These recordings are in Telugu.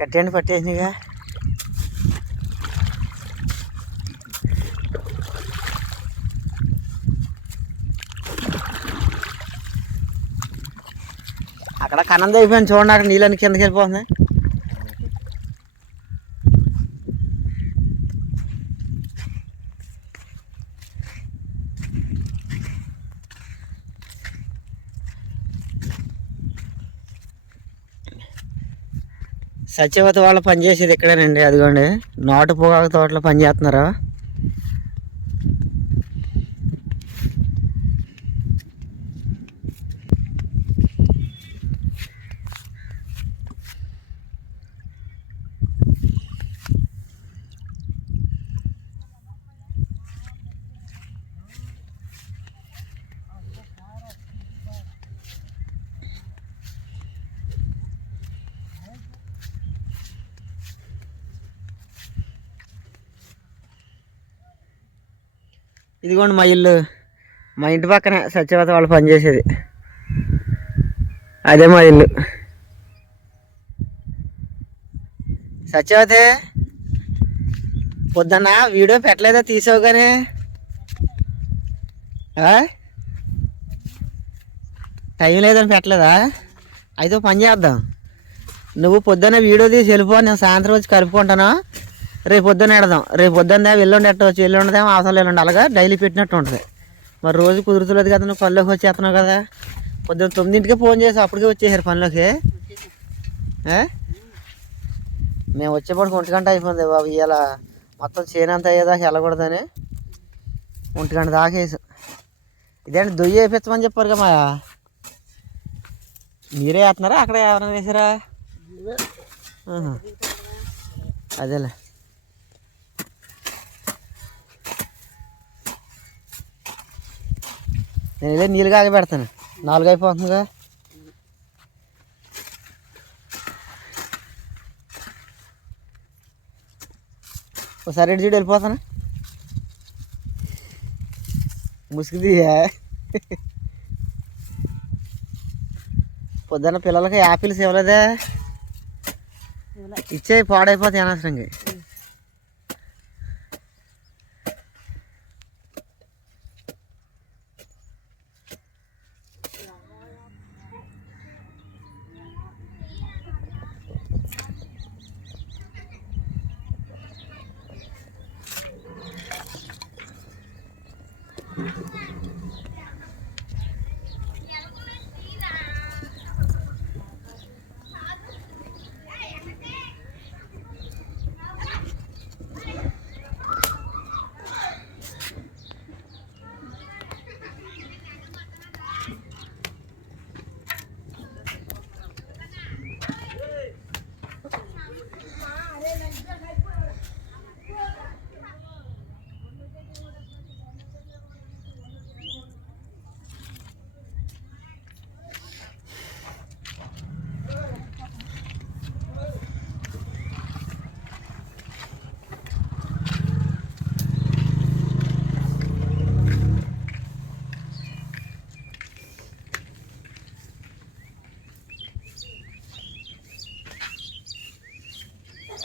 పట్టేయండి పట్టేసిందిగా అక్కడ కన్నం అయిపోయింది చూడండి అక్కడ నీళ్ళని కిందకి వెళ్ళిపోతుంది సత్యవతి వాళ్ళు పనిచేసేది ఇక్కడేనండి అదిగోండి. నాటు పొగాకు తోటలో పని ఇదిగోండి మా ఇల్లు. మా ఇంటి పక్కనే సత్యవత వాళ్ళు పనిచేసేది అదే మా ఇల్లు. సత్యవతే పొద్దున్న వీడియో పెట్టలేదా తీసావు కానీ టైం లేదని పెట్టలేదా? అయితే పని చేద్దాం. నువ్వు పొద్దున్న వీడియో తీసి వెళ్ళిపో నేను సాయంత్రం వచ్చి కలుపుకుంటాను. రేపు పొద్దున్న ఎడదాం రేపు పొద్దున్న ఎల్లుండి ఎట్టవచ్చు ఎల్లుండదేమో అవసరం ఎల్లుండి అలాగా డైలీ పెట్టినట్టు ఉంటుంది. మరి రోజు కుదురుతులేదు కదా నువ్వు పనిలోకి వచ్చేస్తున్నావు కదా. పొద్దున్న తొమ్మిదింటికే ఫోన్ చేసి అప్పటికే వచ్చేసారు పనిలోకి. మేము వచ్చేప్పటికి ఒంటి గంట అయిపోయింది బాబు ఇవాళ మొత్తం చేనంత అయ్యేదాకా వెళ్ళకూడదని. ఒంటి గంట దాకా వేసాం. ఇదేంటి దొయ్యి వేయించమని చెప్పారు కదా మా మీరే వేస్తున్నారా అక్కడ ఎవరైనా వేసారా? అదేలే. నేను వెళ్ళి నీళ్ళు కాగ పెడతాను. నాలుగు అయిపోతుందిగా. ఒకసారి ఇటు చూడు వెళ్ళిపోతాను. ముసుగుది పొద్దున్న పిల్లలకి యాపిల్స్ ఇవ్వలేదే? ఇచ్చేయి పాడైపోతాయి అనవసరంగా.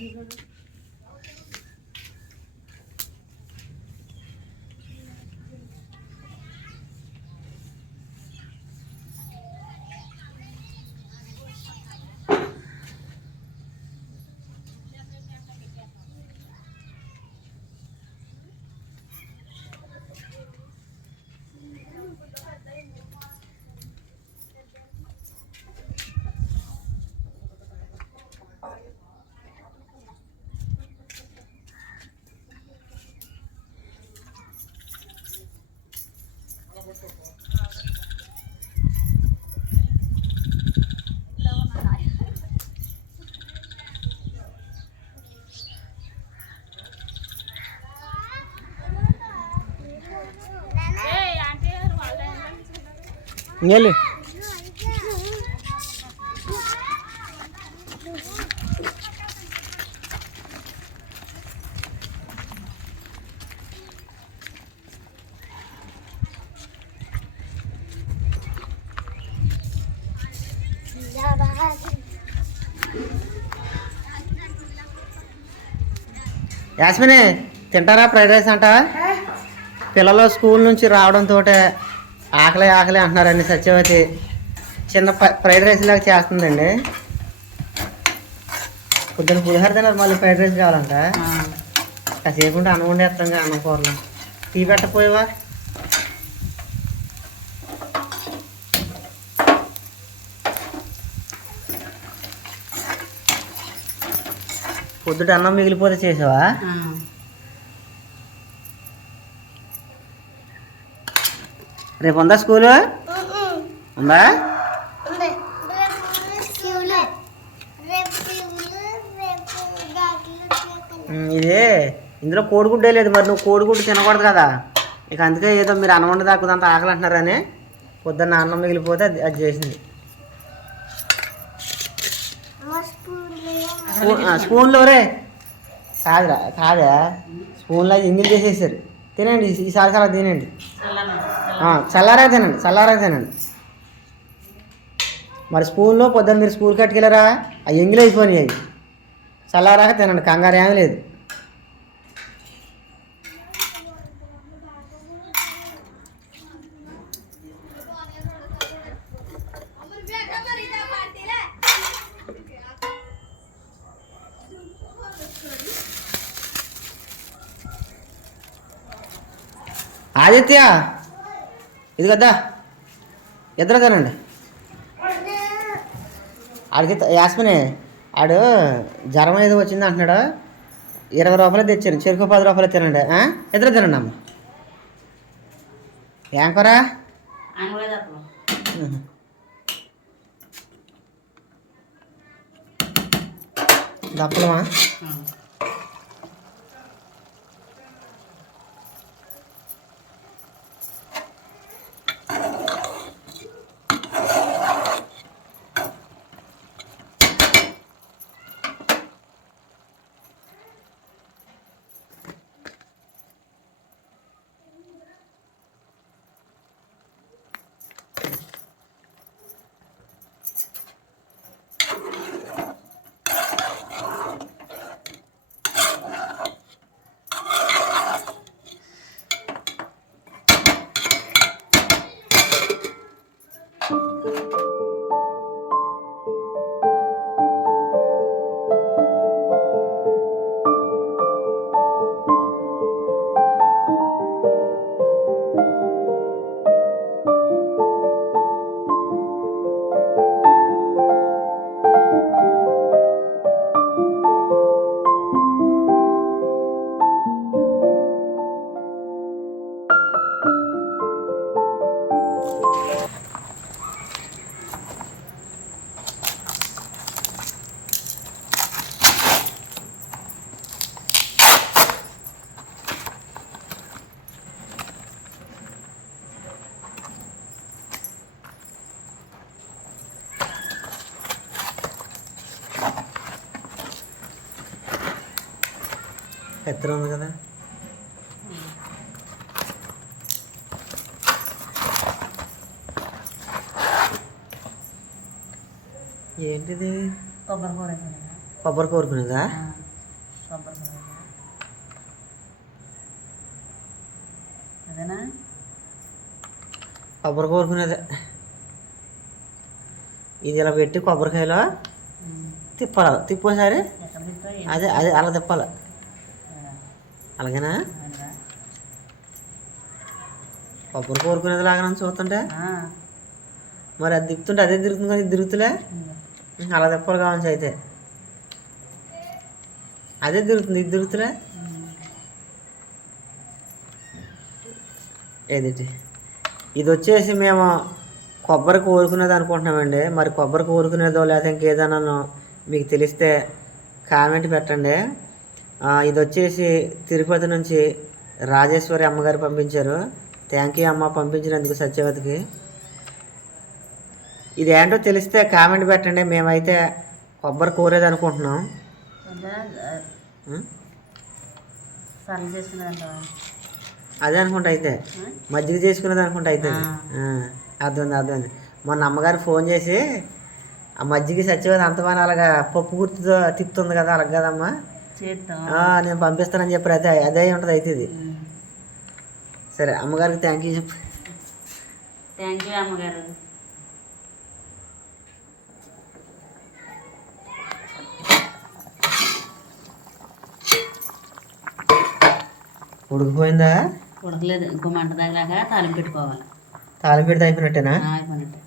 你说 ఇంకెళ్ళి. యాస్మినే తింటారా? ఫ్రైడ్ రైస్ అంటా పిల్లలు స్కూల్ నుంచి రావడంతో ఆకలి ఆకలి అంటున్నారండి సత్యవతి. చిన్న ఫ్రైడ్ రైస్ లాగా చేస్తుందండి. పొద్దున్న పులిహోర తిన్నారు మళ్ళీ ఫ్రైడ్ రైస్ కావాలంట. కాసేపు ఉంటే అన్నం వండేస్తాం అన్నం కూరలు. టీ పెట్టపోయావా పొద్దుట అన్నం మిగిలిపోతే చేసావా? రేపు ఉందా స్కూలు? ఉందా? ఇదే ఇది. ఇందులో కోడిగుడ్డే లేదు మరి నువ్వు కోడిగుడ్డు తినకూడదు కదా. ఇక అందుకే ఏదో మీరు అన్నం వండి దాక్కుదంత ఆకలి అంటున్నారని పొద్దున్న అన్నం మిగిలిపోతే అది అది చేసింది. స్పూ- స్పూన్లో రే కాదురా కాదా? స్పూన్లో ఇంగిల్ చేసేసారు. తినండి ఈ- ఈసారి అలా తినండి. చల్లారా తినండి చల్లారా తినండి. మరి స్పూన్లో పొద్దున్న మీరు స్కూల్ కట్టుకెళ్ళారా? ఆ ఎంగిల్ అయిపోయినాయి అవి. చల్లారాక తినండి కంగారు ఏమీ లేదు. ఆదిత్య ఇది కదా ఇద్దరు తినండి. ఆడికి యాస్మిని ఆడు జ్వరం ఏదో వచ్చింది అంటున్నాడు. ఇరవై రూపాయలు తెచ్చాను చెరుకు పది రూపాయలు తినండి? ఇద్దరు తినండి అమ్మ. ఏం కూర. దప్పలమా? ఎత్తరం ఉంది కదా. ఏంటిది? కొబ్బరి కూర కొబ్బరి కోరుకునేదా కొబ్బరి కూర అదేనా? కొబ్బరి కోరుకునేదే ఇది ఇలా పెట్టి కొబ్బరికాయలో తిప్పాలి? తిప్పోసారి? అదే అదే అలా తిప్పాలి? అలాగేనా? కొబ్బరి కోరుకునేది లాగా చూస్తుంటే. మరి అది తిప్పుతుంటే అదే తిరుగుతుంది కానీ ఇది తిరుగుతులే? అలా తిప్పాలి కావచ్చు అయితే. అదే తిరుగుతుంది ఇది తిరుగుతులే? ఏదిటి? ఇది వచ్చేసి మేము కొబ్బరి కోరుకునేది అనుకుంటున్నామండి. మరి కొబ్బరి కోరుకునేదో లేకపోతే ఇంకేదైనా మీకు తెలిస్తే కామెంట్ పెట్టండి. ఇది వచ్చేసి తిరుపతి నుంచి రాజేశ్వరి అమ్మగారు పంపించారు. థ్యాంక్ యూ అమ్మ పంపించినందుకు సత్యవతికి. ఇది ఏంటో తెలిస్తే కామెంట్ పెట్టండి. మేమైతే కొబ్బరి కోరేది అనుకుంటున్నాం. అదే అనుకుంటా అయితే. మజ్జిగ చేసుకునేది అనుకుంటా అయితే. ఆ, అర్థమైంది అర్థమైంది. మొన్న అమ్మగారు ఫోన్ చేసి ఆ మజ్జిగ సత్యవతి అంత అలాగా పప్పు గుర్తుతో తిప్పుతుంది కదా అలాగ కదమ్మా నేను పంపిస్తానని చెప్పారు. అదే అదే ఉంటుంది అయితే ఇది. సరే అమ్మగారికి థ్యాంక్ యూ చెప్పు. థ్యాంక్ యూ అమ్మగారు. ఉడికిపోయిందా? ఉడకలేదు ఇంకో మంట తగిలాక తాలింపు పెట్టుకోవాలి. తాళం పెడితే అయిపోయినట్టేనా? అయిపోయినట్టు.